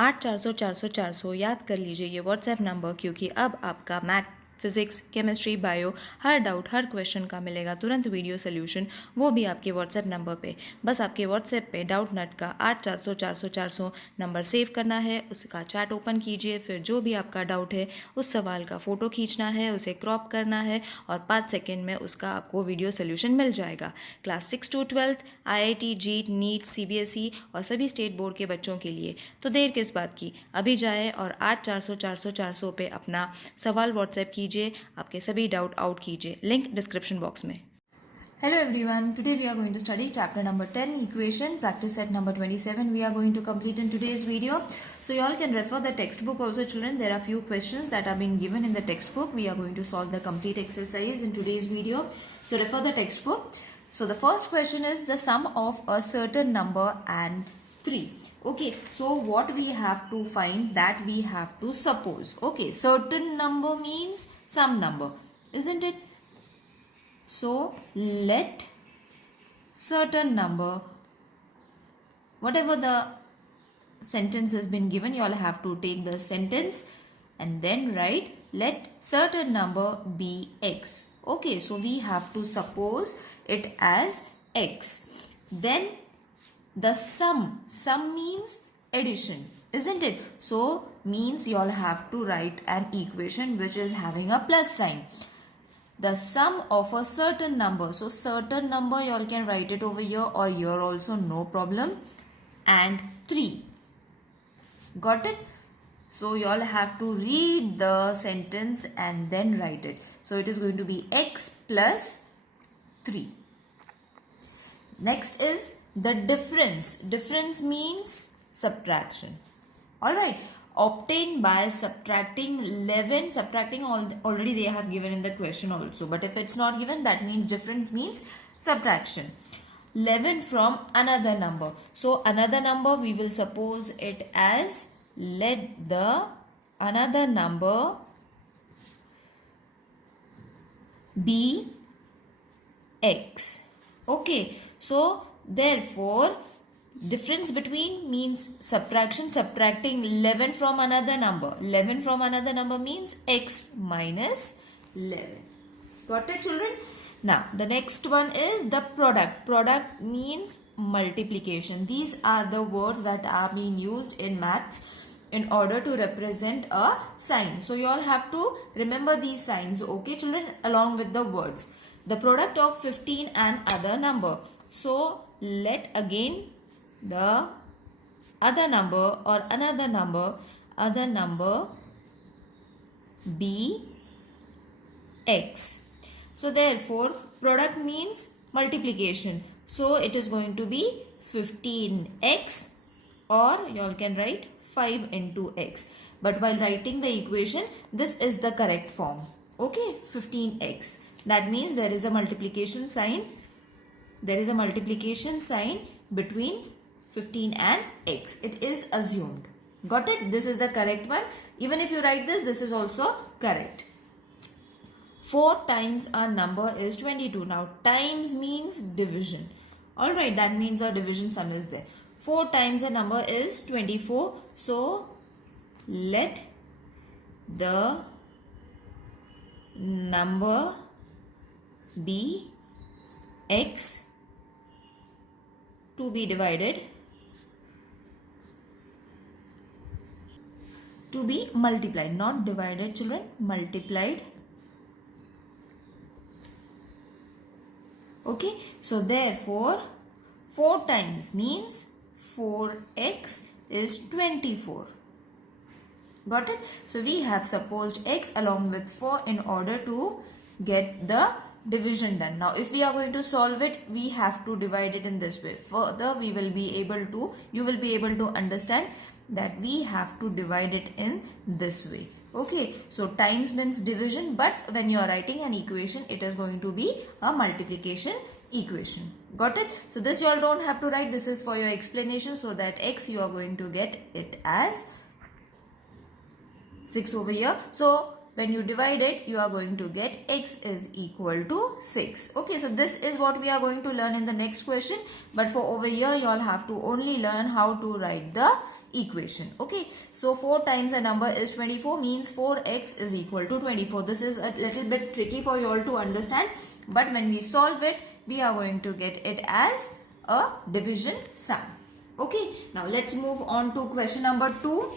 8 400 400 400 याद कर लीजिए ये व्हाट्सएप नंबर, क्योंकि अब आपका मैथ, फिजिक्स, केमिस्ट्री, बायो हर डाउट हर क्वेश्चन का मिलेगा तुरंत वीडियो सोल्यूशन, वो भी आपके व्हाट्सएप नंबर पे। बस आपके व्हाट्सएप पे डाउट नट का 8 400 400 400 नंबर सेव करना है, उसका चैट ओपन कीजिए, फिर जो भी आपका डाउट है उस सवाल का फ़ोटो खींचना है, उसे क्रॉप करना है और 5 सेकेंड में उसका आपको वीडियो सोल्यूशन मिल जाएगा। Class 6 to 12 IIT, JEE, NEET, CBSE और सभी स्टेट बोर्ड के बच्चों के लिए। तो देर किस बात की, अभी जाए और 8 400 400 400 पे अपना सवाल व्हाट्सएप कीजिए, आपके सभी डाउट आउट कीजिए, लिंक डिस्क्रिप्शन बॉक्स में। Hello everyone, today we are going to study chapter number 10, equation, practice set number 27 we are going to complete in today's video. So you all can refer the textbook also children, there are few questions that are being given in the textbook. We are going to solve the complete exercise in today's video. So refer the textbook. So the first question is the sum of a certain number and 3. Okay, so what we have to find, that we have to suppose. Okay, certain number means some number, isn't it? So let certain number, whatever the sentence has been given, you all have to take the sentence and then write let certain number be x. Okay, so we have to suppose it as x. Then the sum means addition, isn't it? So means you all have to write an equation which is having a plus sign. The sum of a certain number, so certain number you all can write it over here or here also, no problem, and 3. Got it? So you all have to read the sentence and then write it. So it is going to be x plus 3. Next is the difference. Difference means subtraction. Alright. Obtained by subtracting 11, subtracting already they have given in the question also, but if it's not given, that means difference means subtraction. 11 from another number. So another number we will suppose it as let the another number be x. Okay, so therefore difference between means subtraction, subtracting 11 from another number. 11 from another number means x minus 11. Got it children? Now the next one is the product. Product means multiplication. These are the words that are being used in maths in order to represent a sign. So you all have to remember these signs, okay children, along with the words. The product of 15 and other number. So let again the other number or another number be x. So therefore product means multiplication. So it is going to be 15x, or you all can write 5 into x. But while writing the equation, this is the correct form. Okay, 15x. That means there is a multiplication sign. There is a multiplication sign between 15 and x. It is assumed. Got it? This is the correct one. Even if you write this, this is also correct. 4 times a number is 22. Now times means division. Alright, that means a division sum is there. 4 times a number is 24. So let the number be x to be divided, to be multiplied, not divided children, multiplied. Okay, so therefore 4 times means 4x is 24. Got it? So we have supposed x along with 4 in order to get the division done. Now if we are going to solve it, we have to divide it in this way. Further we will be able to, you will be able to understand that we have to divide it in this way. Okay, so times means division, but when you are writing an equation, it is going to be a multiplication equation. Got it? So this you all don't have to write, this is for your explanation, so that x you are going to get it as 6 over here. So when you divide it, you are going to get x is equal to 6. Okay, so this is what we are going to learn in the next question. But for over here, you all have to only learn how to write the equation. Okay, so 4 times a number is 24 means 4x is equal to 24. This is a little bit tricky for you all to understand, but when we solve it, we are going to get it as a division sum. Okay, now let's move on to question number 2.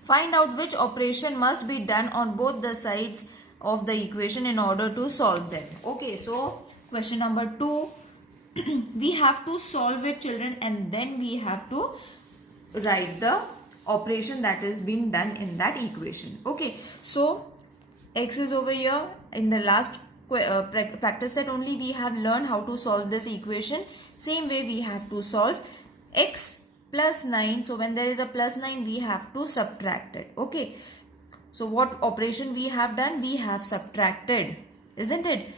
Find out which operation must be done on both the sides of the equation in order to solve them. Okay, so question number 2, we have to solve it, children, and then we have to write the operation that is being done in that equation. Okay, so x is over here. In the last practice set only we have learned how to solve this equation. Same way we have to solve x plus 9. So when there is a plus 9, we have to subtract it. Okay, so what operation we have done? We have subtracted, isn't it?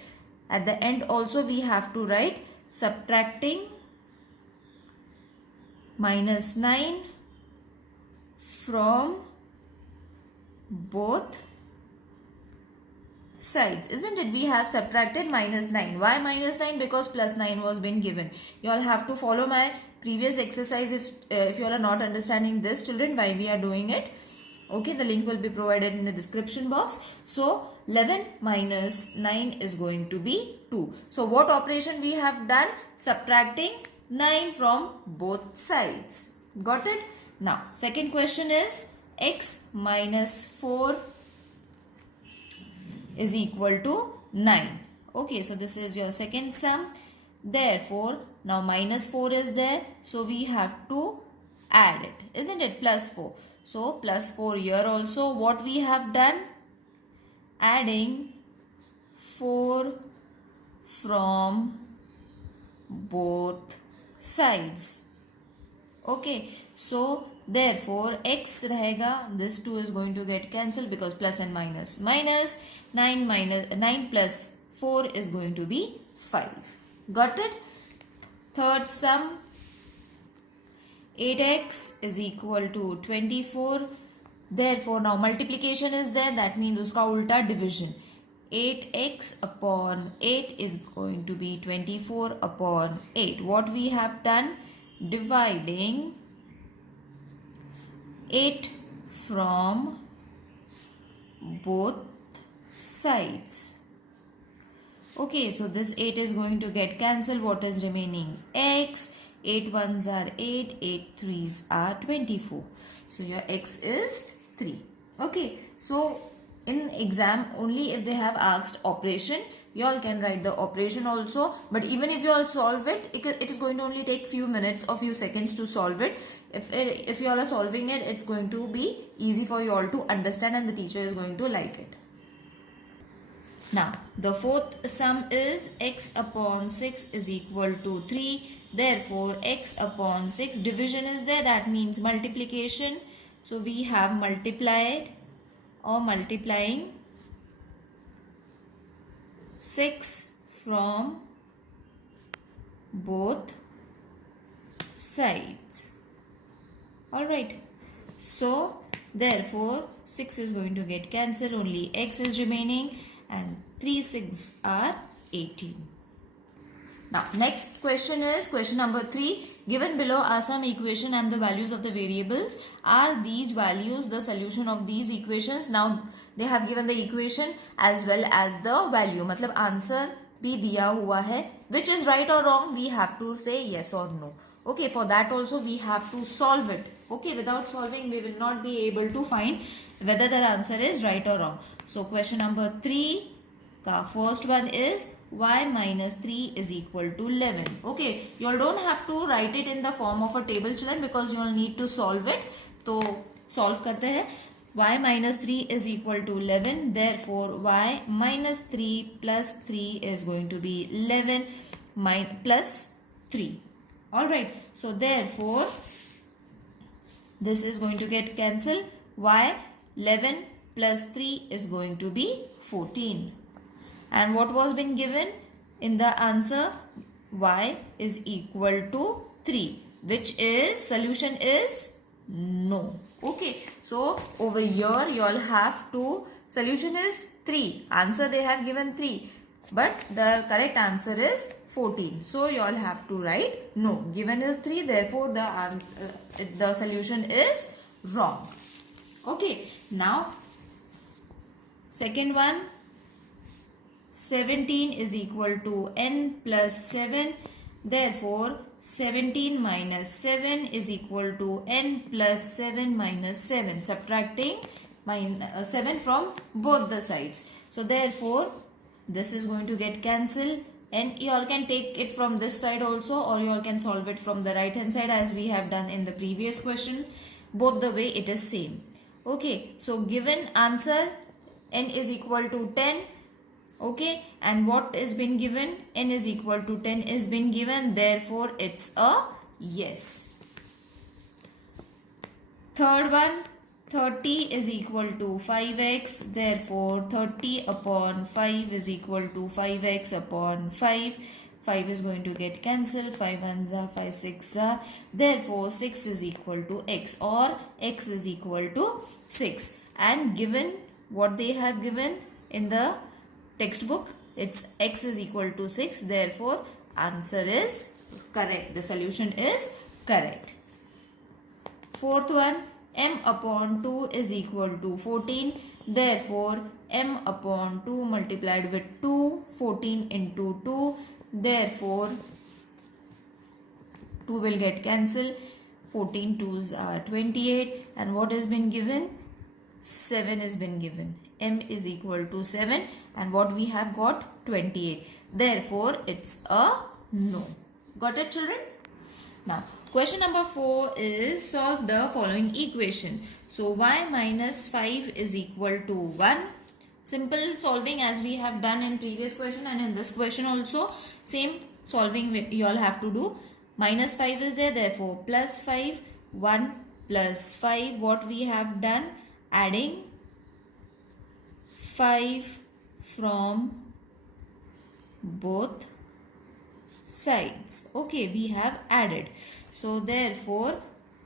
At the end also we have to write subtracting minus 9 from both sides, isn't it? We have subtracted minus 9. Why minus 9? Because plus 9 was been given. You all have to follow my previous exercise if you all are not understanding this, children, why we are doing it. Okay, the link will be provided in the description box. So 11 minus 9 is going to be 2. So what operation we have done? Subtracting 9 from both sides. Got it? Now second question is x minus 4 is equal to 9. Okay, so this is your second sum. Therefore, now minus 4 is there, so we have to add it, isn't it? Plus 4. So plus 4 here also. What we have done? Adding 4 from both sides. Okay, so therefore x rahega, this 2 is going to get cancelled because plus and minus. Minus 9 plus 4 is going to be 5. Got it? Third sum, 8x is equal to 24. Therefore now multiplication is there, that means uska ulta division. 8x upon 8 is going to be 24 upon 8. What we have done? Dividing 8 from both sides. Okay, so this 8 is going to get cancelled. What is remaining? X. 8 ones are 8, 8 threes are 24. So your x is 3. Okay, so in exam only if they have asked operation, you all can write the operation also, but even if you all solve it, it is going to only take few minutes or few seconds to solve it. If you all are solving it, it's going to be easy for you all to understand and the teacher is going to like it. Now the fourth sum is x upon 6 is equal to 3. Therefore x upon 6, division is there, that means multiplication. So we have multiplied or multiplying 6 from both sides. Alright, so therefore 6 is going to get cancelled, only x is remaining and 3 6 are 18. Now next question is question number 3. Given below are some equation and the values of the variables. Are these values the solution of these equations? Now they have given the equation as well as the value. मतलब answer भी दिया हुआ है. Which is right or wrong? We have to say yes or no. Okay, for that also we have to solve it. Okay, without solving we will not be able to find whether the answer is right or wrong. So question number 3 ka first one is y minus 3 is equal to 11. Okay, you all don't have to write it in the form of a table, children, because you all need to solve it. So solve karte hain. Y minus 3 is equal to 11. Therefore y minus 3 plus 3 is going to be 11 plus 3. Alright, so therefore this is going to get cancelled. Y 11 plus 3 is going to be 14. And what was been given in the answer? Y is equal to 3, which is solution is no. Okay, so over here you all have to, solution is 3, answer they have given 3, but the correct answer is 14. So you all have to write no. Given is 3, therefore the answer, the solution is wrong. Okay, now second one, 17 is equal to n plus 7. Therefore, 17 minus 7 is equal to n plus 7 minus 7. Subtracting 7 from both the sides. So, therefore, this is going to get cancelled. And you all can take it from this side also, or you all can solve it from the right hand side as we have done in the previous question. Both the way it is same. Okay, so given answer n is equal to 10. Okay, and what is been given? N is equal to 10 is been given. Therefore, it's a yes. Third one, 30 is equal to 5x. Therefore, 30 upon 5 is equal to 5x upon 5. 5 is going to get cancelled. 5 ones are 5 6 are. Therefore, 6 is equal to x, or x is equal to 6. And given what they have given in the textbook, it's x is equal to 6. Therefore, answer is correct. The solution is correct. Fourth one, m upon 2 is equal to 14. Therefore, m upon 2 multiplied with 2, 14 into 2. Therefore, 2 will get cancelled. 14 2s are 28. And what has been given? 7 has been given. M is equal to 7, and what we have got? 28. Therefore, it's a no. Got it, children? Now, question number 4 is solve the following equation. So, y minus 5 is equal to 1. Simple solving as we have done in previous question, and in this question also same solving you all have to do. Minus 5 is there, therefore plus 5. 1 plus 5, what we have done? Adding 5 from both sides. Okay, we have added. So, therefore,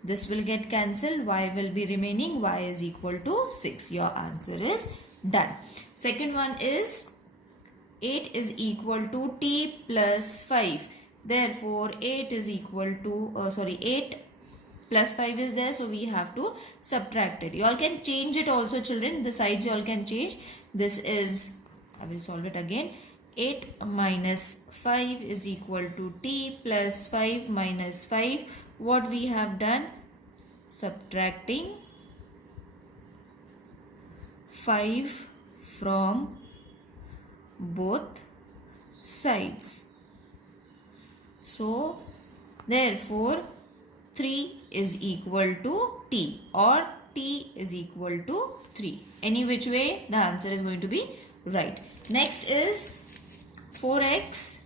this will get cancelled. Y will be remaining. Y is equal to 6. Your answer is done. Second one is 8 is equal to t plus 5. Therefore, 8 is equal to, 8 plus 5 is there, so we have to subtract it. You all can change it also, children. The sides you all can change. This is, I will solve it again. 8 minus 5 is equal to t plus 5 minus 5. What we have done? Subtracting 5 from both sides. So, therefore, 3 is equal to t, or t is equal to 3. Any which way, the answer is going to be right. Next is 4x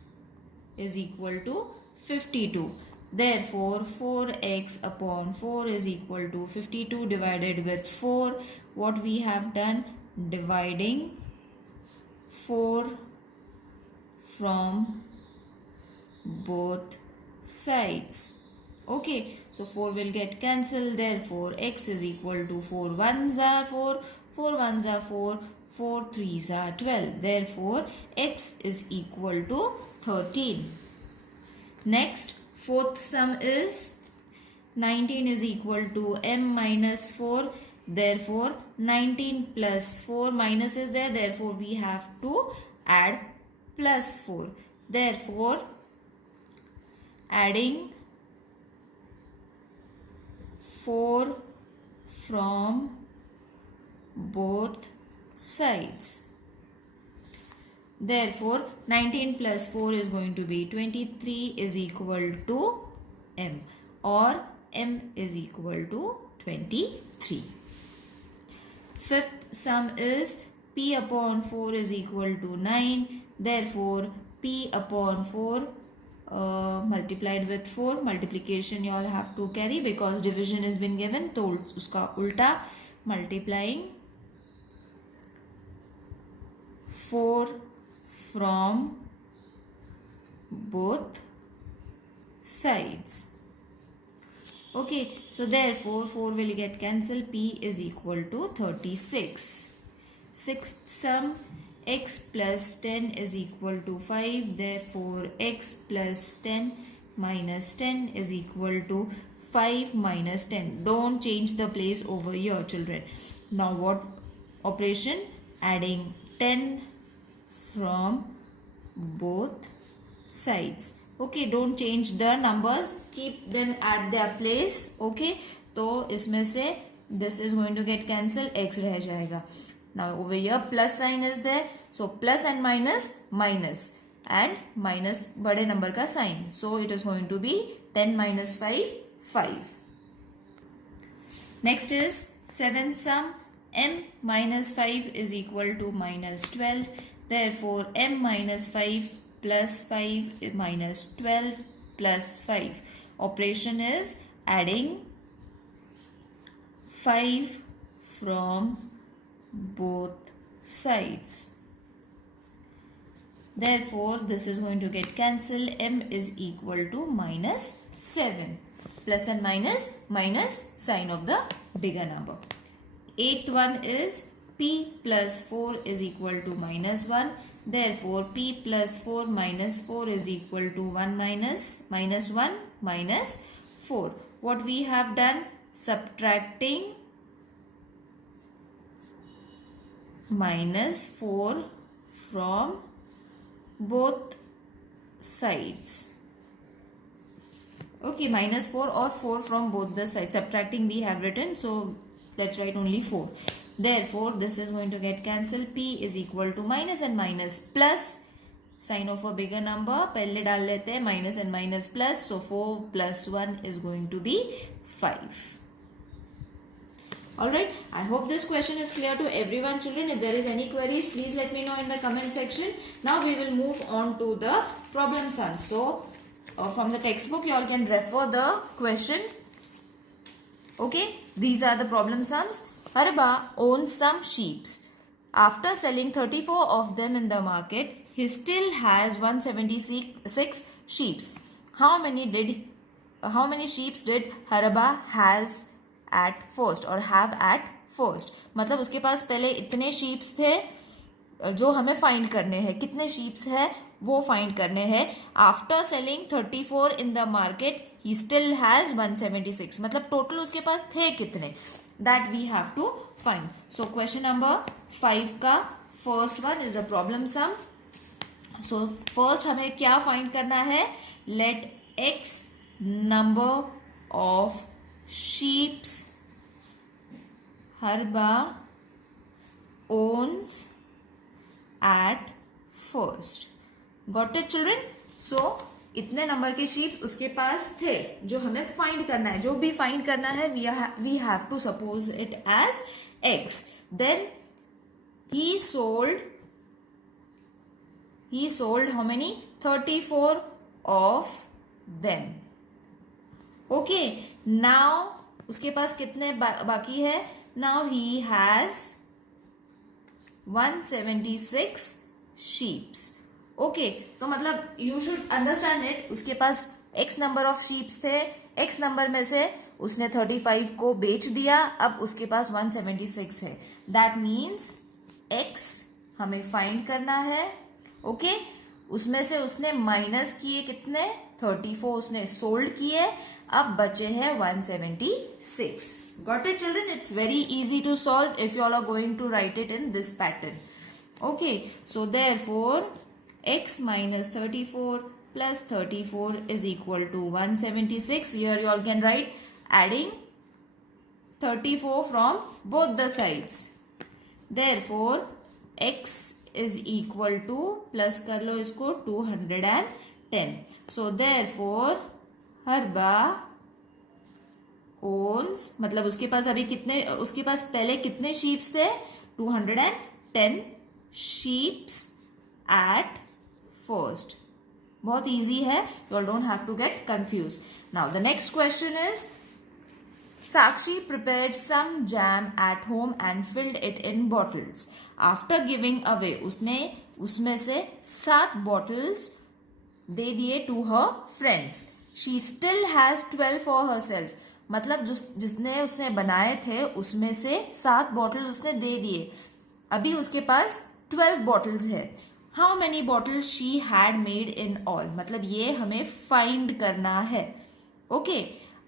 is equal to 52. Therefore, 4x upon 4 is equal to 52 divided with 4. What we have done? Dividing 4 from both sides. Okay, so 4 will get cancelled. Therefore, x is equal to 4 ones are 4, 4 ones are 4, 4 threes are 12. Therefore, x is equal to 13. Next, fourth sum is 19 is equal to m minus 4. Therefore, 19 plus 4 minus is there. Therefore, we have to add plus 4. Therefore, adding 4 from both sides. Therefore, 19 plus 4 is going to be 23 is equal to m, or m is equal to 23. Fifth sum is p upon 4 is equal to 9. Therefore, p upon 4 multiplied with 4, multiplication you all have to carry because division has been given, तो उसका उल्टा multiplying 4 from both sides. Okay, so therefore 4 will get cancelled. P is equal to 36. Sixth sum, x plus 10 is equal to 5. Therefore, x plus 10 minus 10 is equal to 5 minus 10. Don't change the place over here, children. Now what operation? Adding 10 from both sides. Okay, don't change the numbers, keep them at their place. Okay, तो इसमें से this is going to get cancelled, x रह जाएगा. Now over here plus sign is there, so plus and minus minus, and minus बड़े number का sign, so it is going to be 10 minus 5 5. Next is seventh sum. M minus 5 is equal to minus 12. Therefore, m minus 5 plus 5 minus 12 plus 5. Operation is adding 5 from both sides. Therefore, this is going to get cancelled. M is equal to minus 7. Plus and minus, minus sign of the bigger number. Eighth one is p plus 4 is equal to minus 1. Therefore, p plus 4 minus 4 is equal to 1 minus 1 minus 4. What we have done? Subtracting minus 4 from both sides. Okay, minus 4 or 4 from both the sides. Subtracting we have written, so let's write only 4. Therefore, this is going to get cancelled. P is equal to minus and minus plus sign of a bigger number. पहले डाल लेते हैं minus and minus plus. So 4 plus 1 is going to be 5. Alright, I hope this question is clear to everyone, children. If there is any queries, please let me know in the comment section. Now we will move on to the problem sums. So from the textbook, you all can refer the question. Okay, these are the problem sums. Harba owns some sheep. After selling 34 of them in the market, he still has 176 sheep. How many sheep did Harba has at first or have at first? मतलब उसके पास पहले इतने sheep थे जो हमें find करने हैं. कितने sheep है वो फाइंड करने हैं. After selling 34 in the market he still has 176. मतलब टोटल उसके पास थे कितने, that we have to find. So question number 5 का first one is a problem sum. So first हमें क्या फाइंड करना है? Let x number of sheeps हरबा owns at first. Got it, children? So इतने नंबर के शीप्स उसके पास थे जो हमें फाइंड करना है. जो भी फाइंड करना है we have to suppose it as x. Then he sold how many? 34 of them. Okay, now उसके पास कितने बाकी है? Now he has 176 sheeps. Okay, तो मतलब यू शुड अंडरस्टैंड इट. उसके पास x नंबर ऑफ शीप्स थे. x नंबर में से उसने 35 को बेच दिया. अब उसके पास 176 है. दैट मीन्स x हमें फाइंड करना है. ओके, उसमें से उसने माइनस किए कितने? 34 उसने सोल्ड किए. अब बचे हैं 176. Got it, children? It's very easy to solve if you all are going to write it in this pattern. Okay, so therefore x minus 34 plus 34 is equal to 176. Here you all can write adding 34 from both the sides. Therefore x is equal to, plus कर लो इसको, 210. So therefore हरबा owns, मतलब उसके पास अभी कितने, उसके पास पहले कितने शीप्स थे? 210 शीप्स एट फर्स्ट. बहुत इजी है, you all don't have to get confuse. Now the next question is Sakshi prepared some jam at home and filled it in bottles. After giving away, उसने उसमें से 7 bottles दे दिए to her friends. She still has 12 for herself. मतलब जितने उसने बनाए थे उसमें से 7 बॉटल उसने दे दिए. अभी उसके पास 12 बॉटल्स है. How many bottles she had made in all, मतलब ये हमें फाइंड करना है. ओके,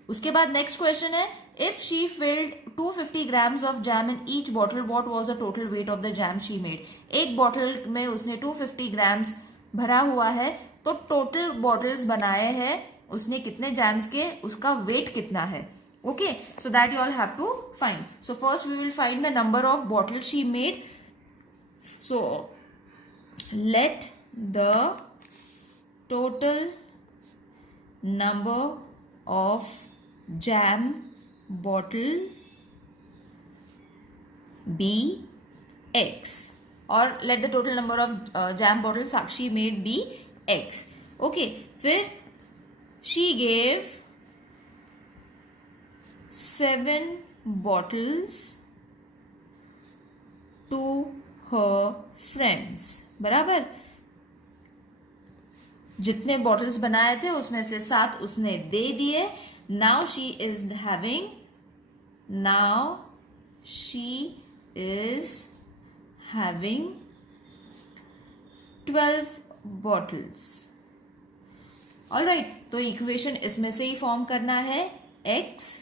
उसके बाद नेक्स्ट क्वेश्चन है, if she field 250 grams of jam in each bottle what was the total weight of the jam she made. एक bottle में उसने 250 grams भरा हुआ है, तो टोटल बॉटल्स बनाए हैं उसने कितने जैम्स के, उसका वेट कितना है. Okay, so that you all have to find. So first we will find the number of bottle she made. So let the total number of jam bottle be x, or let the total number of jam bottle Sakshi made be x. Okay, फिर she gave 7 bottles to her friends. बराबर, जितने bottles बनाए थे उसमें से 7 उसने दे दिए. Now she is having 12 bottles. Alright, तो इक्वेशन इसमें से ही फॉर्म करना है. x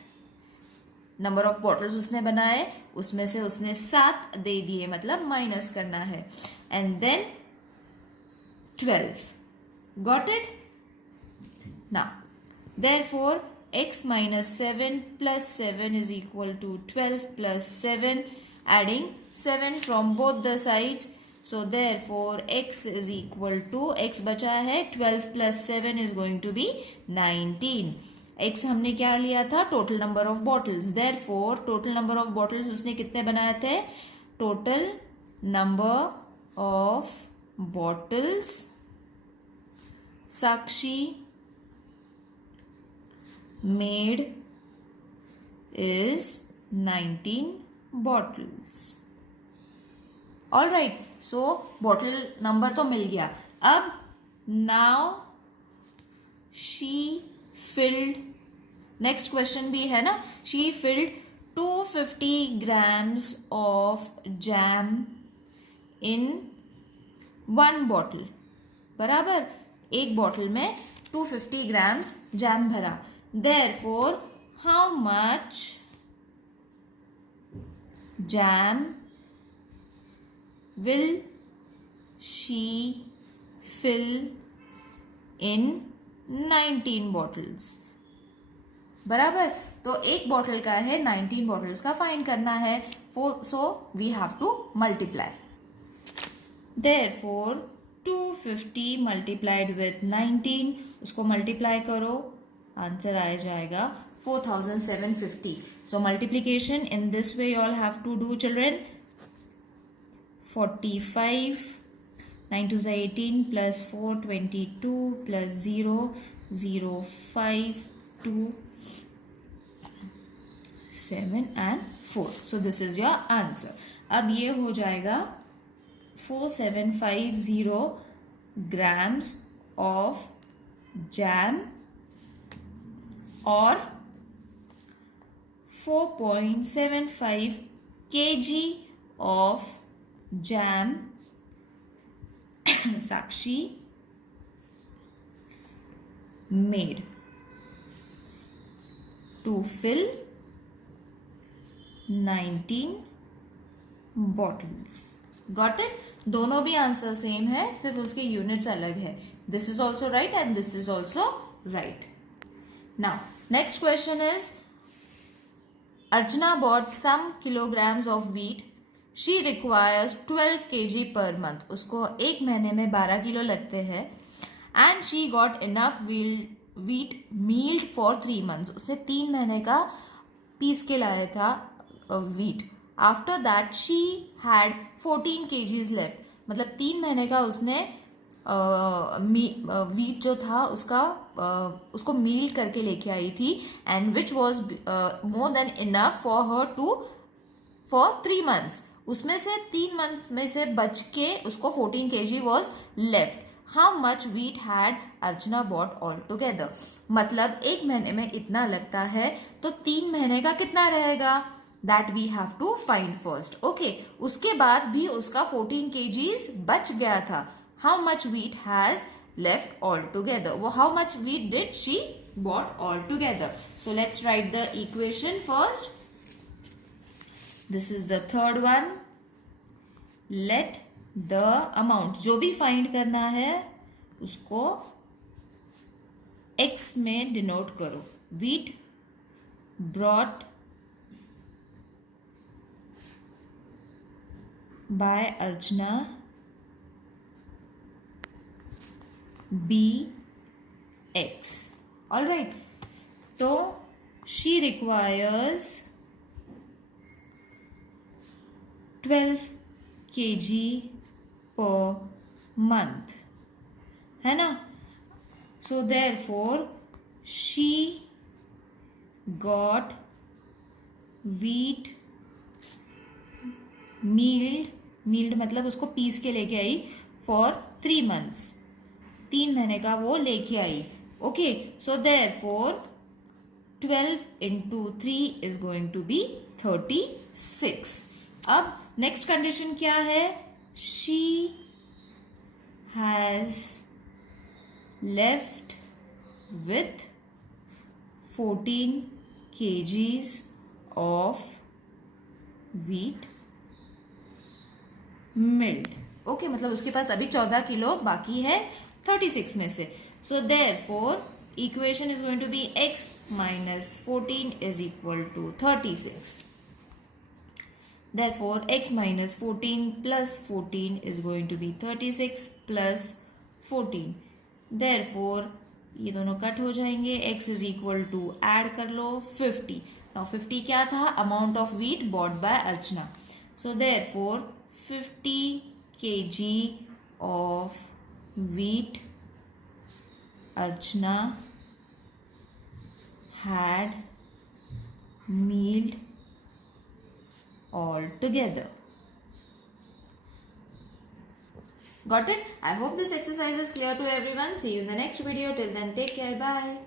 नंबर ऑफ बॉटल्स उसने बनाए, उसमें से उसने 7 दे दिए, मतलब माइनस करना है. And then 12. Got it? Now therefore x minus 7 plus 7 is equal to 12 plus 7, adding 7 from both the sides. So therefore x is equal to, x बचा है, 12 plus 7 is going to be 19. x हमने क्या लिया था, total number of bottles. Therefore total number of bottles उसने कितने बनाए थे, total number of bottles Sakshi made is 19 bottles. All right, so bottle number तो मिल गया. अब now she field, next question भी है ना, she field 250 grams of jam in 1 bottle. बराबर, एक बॉटल में 250 grams जैम भरा. Therefore, how much jam will she fill in 19 bottles? बराबर, तो एक बॉटल का है, 19 बॉटल्स का फाइंड करना है. So we have to multiply. Therefore 250 multiplied with 19, उसको मल्टीप्लाई करो, आंसर आ जाएगा 4750. So multiplication in this way you all have to do children. 45, 9 2 18 plus 4 22 plus 0 0 5 2 7 and 4. So this is your answer. अब ये हो जाएगा 4750 grams of jam और 4.75 kg of jam Sakshi made to fill 19 bottles. Got it? दोनों भी answer same है, सिर्फ उसके यूनिट्स अलग है. This is also right and this is also right. Now, next question is, Archana bought some kilograms of wheat. She requires 12 kg per month. उसको एक महीने में 12 किलो लगते हैं. And she got enough wheat mealed for 3 months. उसने 3 महीने का piece के लाया था wheat. After that, she had 14 kgs left. मतलब 3 महीने का उसने वीट जो था उसको मील करके लेके आई थी. And which was more than enough for her to for 3 months. उसमें से 3 month में से बच के उसको 14 kg was left. How much wheat had Archana bot all together. मतलब एक महीने में इतना लगता है, तो 3 महीने का कितना रहेगा, that we have to find first. Okay, उसके बाद भी उसका 14 kgs बच गया था. How much wheat has left all together? वो how much wheat did she bought all together? So let's write the equation first. This is the third one. Let the amount, जो भी फाइंड करना है उसको x में denote करो. wheat brought by Archana be x. All right. So she requires 12 kg per month. है ना? So therefore she got wheat मील्ड मतलब उसको पीस के लेके आई फॉर 3 months. 3 महीने का वो लेके आई. Okay, so therefore 12 into 3 is going to be 36. अब नेक्स्ट कंडीशन क्या है? She has left with 14 kgs of wheat milled. Okay, मतलब उसके पास अभी 14 किलो बाकी है 36 में से. So therefore equation is going to be x minus 14 is equal to 36. Therefore x minus 14 plus 14 is going to be 36 plus 14. Therefore ये दोनों cut हो जाएंगे. x is equal to add कर लो 50. Now 50 क्या था? Amount of wheat bought by Archana. So therefore 50 kg of wheat Archana had milled all together. Got it? I hope this exercise is clear to everyone. See you in the next video. Till then, take care. Bye.